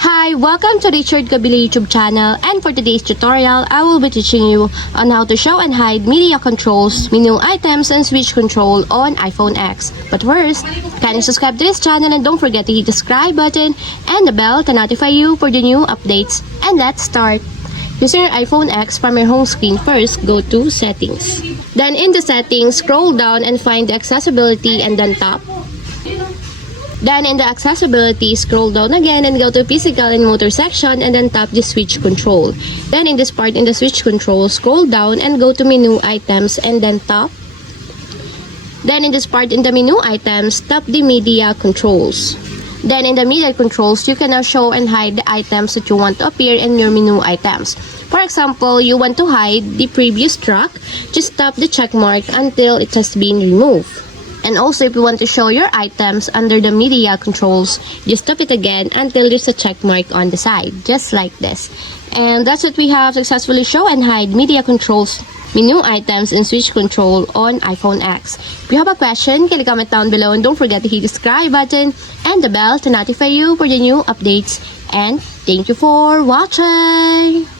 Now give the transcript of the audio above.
Hi, welcome to Richard Kabili YouTube channel, and for today's tutorial, I will be teaching you on how to show and hide media controls, menu items, and switch control on iPhone X. But first, kindly subscribe to this channel and don't forget to hit the subscribe button and the bell to notify you for the new updates. And let's start. Using your iPhone X from your home screen, first go to Settings. Then in the Settings, scroll down and find the Accessibility and then tap. Then in the accessibility, scroll down again and go to physical and motor section and then tap the switch control. Then in this part in the switch control, scroll down and go to menu items and then tap. Then in this part in the menu items, tap the media controls. Then in the media controls, you can now show and hide the items that you want to appear in your menu items. For example, you want to hide the previous track, just tap the check mark until it has been removed. And also, if you want to show your items under the media controls, just tap it again until there's a check mark on the side, just like this. And that's what we have successfully show and hide media controls, menu items, and switch control on iPhone X. If you have a question, can you comment down below and don't forget to hit the subscribe button and the bell to notify you for the new updates. And thank you for watching!